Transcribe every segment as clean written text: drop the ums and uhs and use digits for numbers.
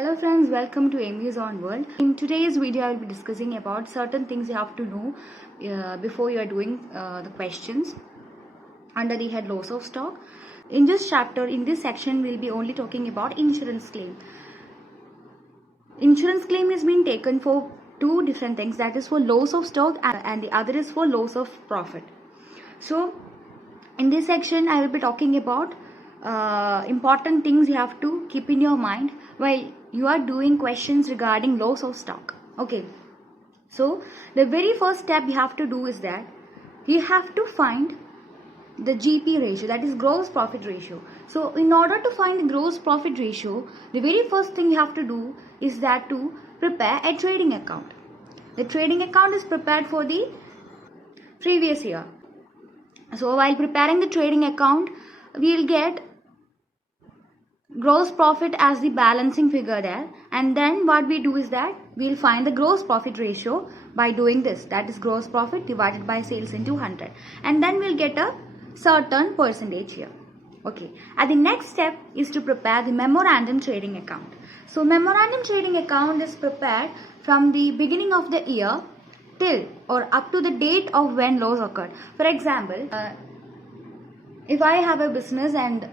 Hello friends, welcome to Amy's On World. In today's video, I will be discussing about certain things you have to know before you are doing the questions under the head loss of stock. In this chapter, in this section, we'll be only talking about insurance claim. Insurance claim is being taken for two different things, that is for loss of stock and the other is for loss of profit. So in this section, I will be talking about important things you have to keep in your mind while you are doing questions regarding loss of stock. Okay, so the very first step you have to do is that you have to find the GP ratio, that is gross profit ratio. So in order to find the gross profit ratio, the very first thing you have to do is that to prepare a trading account. The trading account is prepared for the previous year. So while preparing the trading account, we will get gross profit as the balancing figure there, and then what we do is that we will find the gross profit ratio by doing this, that is gross profit divided by sales into 100, and then we'll get a certain percentage here. Okay, and the next step is to prepare the memorandum trading account. So memorandum trading account is prepared from the beginning of the year till or up to the date of when loss occurred. For example, if I have a business and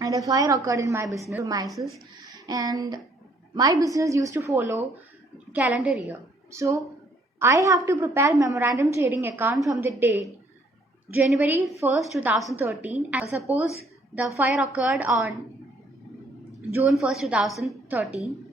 a fire occurred in my business premises, and my business used to follow calendar year, so I have to prepare memorandum trading account from the date January 1st 2013, and suppose the fire occurred on June 1st 2013.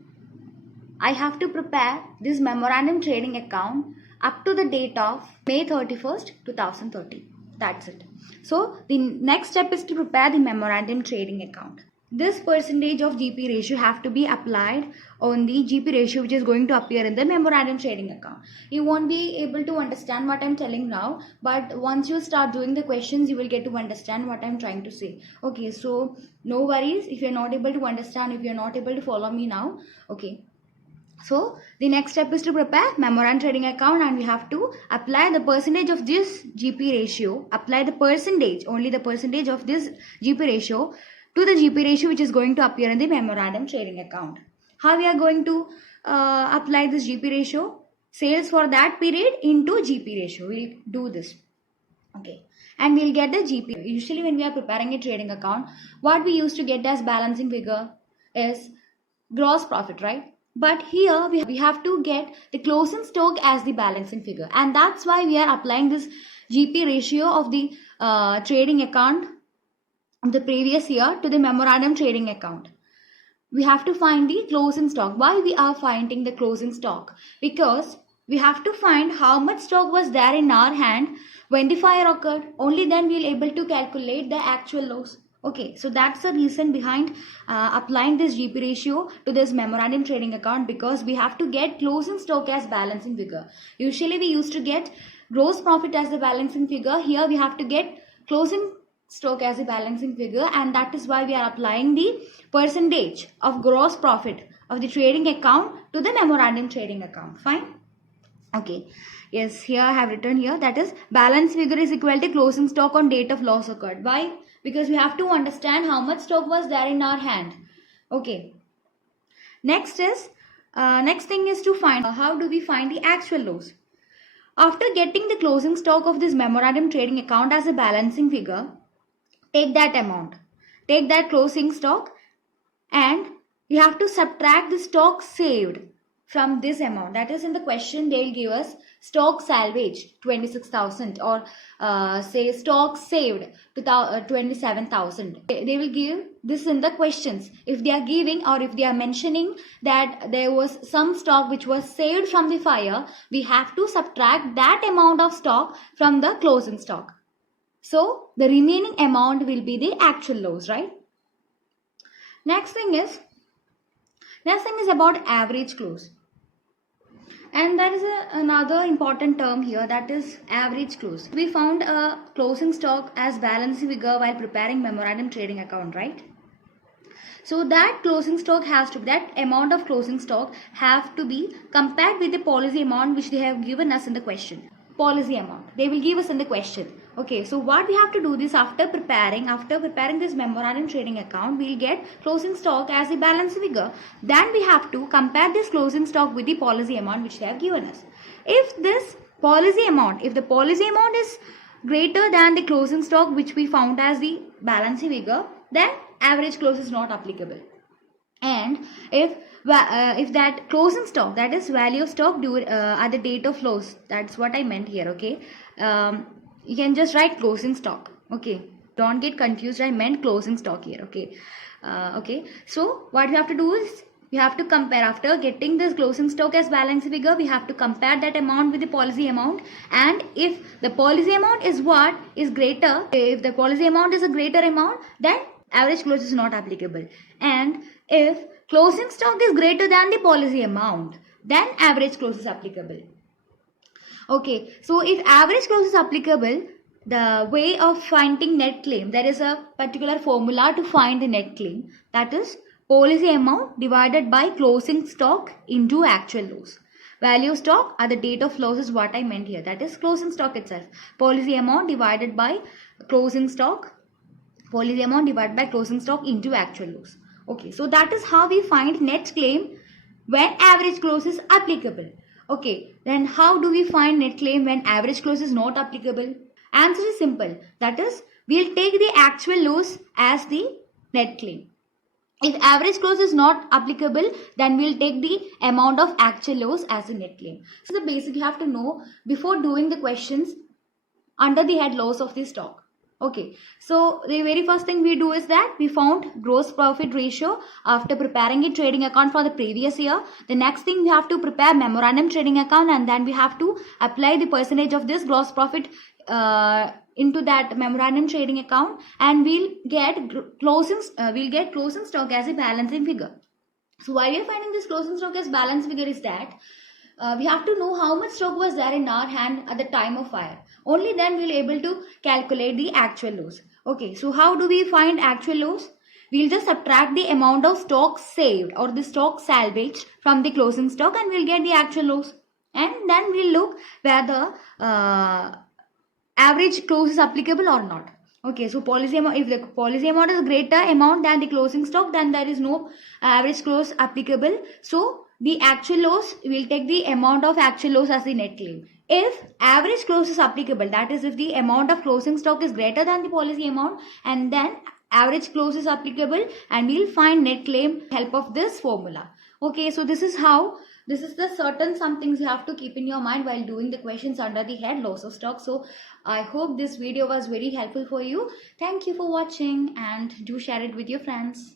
I have to prepare this memorandum trading account up to the date of May 31st 2013. That's it. So the next step is to prepare the memorandum trading account. This percentage of GP ratio have to be applied on the GP ratio which is going to appear in the memorandum trading account. You won't be able to understand what I'm telling now, but once you start doing the questions, you will get to understand what I'm trying to say. Okay, so no worries if you're not able to understand, if you're not able to follow me now. Okay. So the next step is to prepare memorandum trading account, and we have to apply the percentage of this GP ratio, apply the percentage, only the percentage of this GP ratio to the GP ratio which is going to appear in the memorandum trading account. How we are going to apply this GP ratio? Sales for that period into GP ratio. We'll do this. Okay. And we'll get the GP. Usually when we are preparing a trading account, what we used to get as balancing figure is gross profit, right? But here we have to get the closing stock as the balancing figure, and that's why we are applying this GP ratio of the trading account of the previous year to the memorandum trading account. We have to find the closing stock. Why we are finding the closing stock? Because we have to find how much stock was there in our hand when the fire occurred. Only then we will able to calculate the actual loss. Okay, so that's the reason behind applying this GP ratio to this memorandum trading account, because we have to get closing stock as balancing figure. Usually we used to get gross profit as the balancing figure. Here we have to get closing stock as a balancing figure, and that is why we are applying the percentage of gross profit of the trading account to the memorandum trading account. Fine. Okay. Yes, here I have written here, that is balance figure is equal to closing stock on date of loss occurred. Why? Because we have to understand how much stock was there in our hand. Okay. Next thing is to find how do we find the actual loss. After getting the closing stock of this memorandum trading account as a balancing figure, take that amount, take that closing stock, and you have to subtract the stock saved from this amount. That is, in the question they will give us stock salvaged 26,000 or say stock saved 27,000. They will give this in the questions. If they are giving or if they are mentioning that there was some stock which was saved from the fire, we have to subtract that amount of stock from the closing stock. So the remaining amount will be the actual loss, right? Next thing is about average close. And there is another important term here, that is average close. We found a closing stock as balancing figure while preparing memorandum trading account, right? So that closing stock that amount of closing stock have to be compared with the policy amount which they have given us in the question. Policy amount they will give us in the question. Okay, so what we have to do this after preparing this memorandum trading account, we'll get closing stock as the balance figure. Then we have to compare this closing stock with the policy amount which they have given us. If the policy amount is greater than the closing stock which we found as the balance figure, then average close is not applicable. And if that closing stock, that is value of stock at the date of close, that's what I meant here. Okay, you can just write closing stock. Okay, don't get confused, I meant closing stock here. Okay, okay, so what we have to do is we have to compare. After getting this closing stock as balance figure, we have to compare that amount with the policy amount, and if the policy amount is greater, if the policy amount is a greater amount, then average close is not applicable. And if closing stock is greater than the policy amount, then average close is applicable. Okay, so if average close is applicable, the way of finding net claim, there is a particular formula to find the net claim, that is policy amount divided by closing stock into actual loss. Value of stock at the date of loss is what I meant here, that is closing stock itself. Policy amount divided by closing stock into actual loss. Okay, so that is how we find net claim when average close is applicable. Okay, then how do we find net claim when average close is not applicable? Answer is simple, that is we'll take the actual loss as the net claim. If average close is not applicable, then we'll take the amount of actual loss as a net claim. So the basic you have to know before doing the questions under the head loss of the stock. Okay, so the very first thing we do is that we found gross profit ratio after preparing a trading account for the previous year. The next thing we have to prepare memorandum trading account, and then we have to apply the percentage of this gross profit into that memorandum trading account, and we'll get closing stock as a balancing figure. So why we are finding this closing stock as balance figure is that we have to know how much stock was there in our hand at the time of fire. Only then we'll able to calculate the actual loss. Okay, so how do we find actual loss? We'll just subtract the amount of stock saved or the stock salvaged from the closing stock, and we'll get the actual loss. And then we'll look whether average close is applicable or not. Okay, so policy amount, if the policy amount is greater amount than the closing stock, then there is no average close applicable. So the actual loss, we'll take the amount of actual loss as the net claim. If average close is applicable, that is if the amount of closing stock is greater than the policy amount, and then average close is applicable, and we'll find net claim with help of this formula. Okay, so this is the certain some things you have to keep in your mind while doing the questions under the head loss of stock. So I hope this video was very helpful for you. Thank you for watching, and do share it with your friends.